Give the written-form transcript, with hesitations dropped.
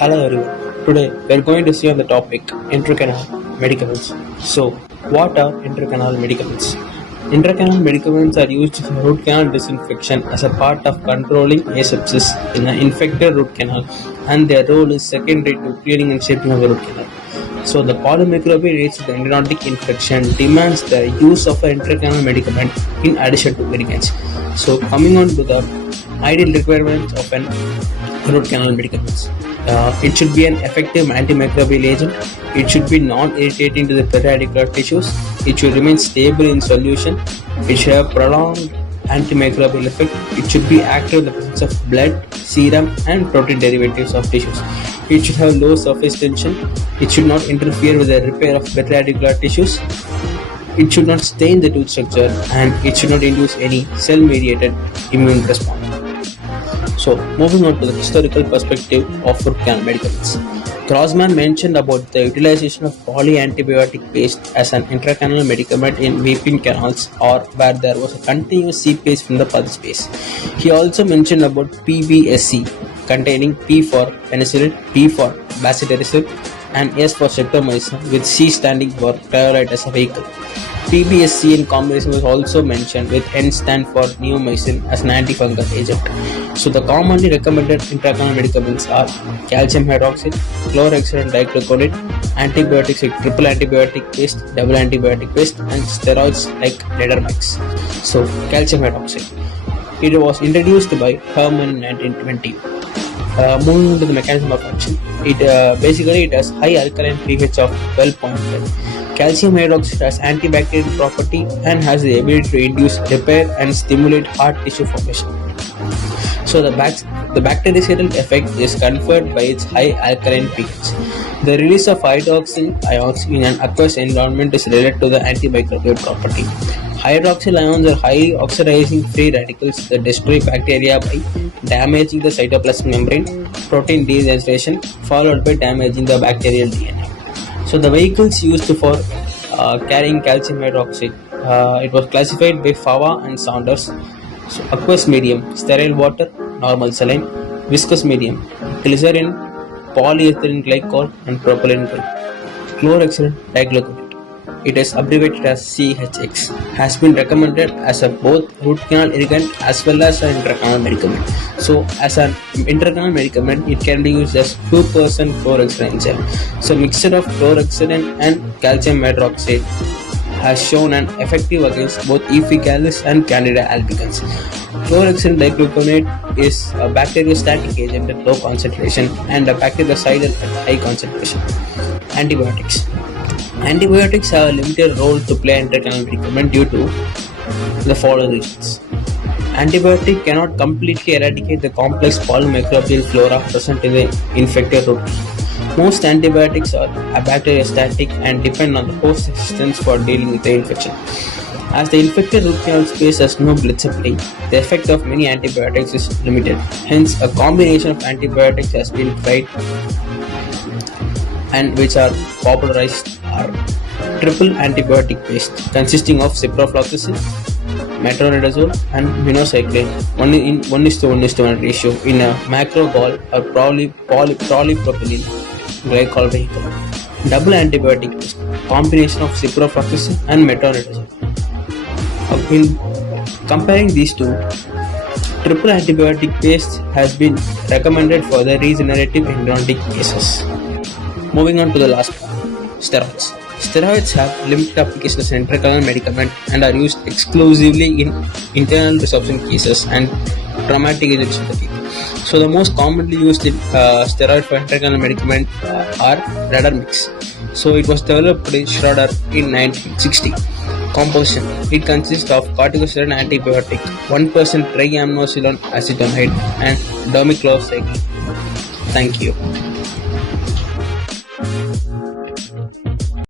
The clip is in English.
Hello everyone. Today we are going to see on the topic intracanal medicaments. So, what are intracanal medicaments? Intracanal medicaments are used for root canal disinfection as a part of controlling asepsis in an infected root canal, and their role is secondary to cleaning and shaping of the root canal. So, the polymicrobial related to the endodontic infection demands the use of an intracanal medicament in addition to medicaments. So, coming on to the ideal requirements of an root canal medicaments. It should be an effective antimicrobial agent. It should be non-irritating to the periodicular tissues. It should remain stable in solution. It should have prolonged antimicrobial effect. It should be active in the presence of blood, serum, and protein derivatives of tissues. It should have low surface tension. It should not interfere with the repair of periodicular tissues. It should not stain the tooth structure, and it should not induce any cell-mediated immune response. So, moving on to the historical perspective of root canal medicaments. Grossman mentioned about the utilization of polyantibiotic paste as an intracanal medicament in weeping canals or where there was a continuous seepage from the pulse space. He also mentioned about PBSC containing P for penicillin, B for bacillus, and S for streptomycin, with C standing for chloride as a vehicle. PBSC in combination was also mentioned, with N stand for neomycin as an antifungal agent. So the commonly recommended intracanal medicaments are calcium hydroxide, chlorhexidine dichloroconate, antibiotics like triple antibiotic paste, double antibiotic paste, and steroids like Letermex. So calcium hydroxide. It was introduced by Herman in 1920. Moving on to the mechanism of action, it has high alkaline pH of 12.5. Calcium hydroxide has antibacterial property and has the ability to induce repair and stimulate hard tissue formation. So the bactericidal effect is conferred by its high alkaline pH. The release of hydroxyl ions in an aqueous environment is related to the antimicrobial property. Hydroxyl ions are highly oxidizing free radicals that destroy bacteria by damaging the cytoplasmic membrane, protein desaturation, followed by damaging the bacterial DNA. So the vehicles used for carrying calcium hydroxide, it was classified by Fava and Saunders. So aqueous medium, sterile water, normal saline; viscous medium, glycerin, polyethylene glycol, and propylene glycol. Chlorhexidine dichloroconate. It is abbreviated as CHX. Has been recommended as a both root canal irrigant as well as an intracanal medicament. So, as an intracanal medicament, it can be used as 2% chlorhexidine gel. So, mixture of chlorhexidine and calcium hydroxide has shown an effective against both E. faecalis and Candida albicans. Chlorhexidine dichloroconate is a bacteriostatic agent at low concentration and a bactericidal at high concentration. Antibiotics. Antibiotics have a limited role to play in intracanal medicament due to the following reasons. Antibiotic cannot completely eradicate the complex polymicrobial flora present in the infected root. Most antibiotics are bacteriostatic and depend on the host resistance for dealing with the infection. As the infected root canal space has no blood supply, the effect of many antibiotics is limited. Hence, a combination of antibiotics has been tried and which are popularized are triple antibiotic paste consisting of ciprofloxacin, metronidazole, and minocycline 1:1:1 ratio in a macrogol or polypropylene glycol vehicle. Double antibiotic paste, combination of ciprofloxacin and metronidazole. In comparing these two, triple antibiotic paste has been recommended for the regenerative endodontic cases. Moving on to the last part, steroids. Steroids have limited application as an intracanal medicament and are used exclusively in internal resorption cases and traumatic injuries of the teeth. So the most commonly used steroid for intracanal medicament are Letermex. So it was developed by Schroeder in 1960. Composition. It consists of corticosteroid antibiotic, 1% triaminoxylone acetonide, and domiclocycline. Thank you.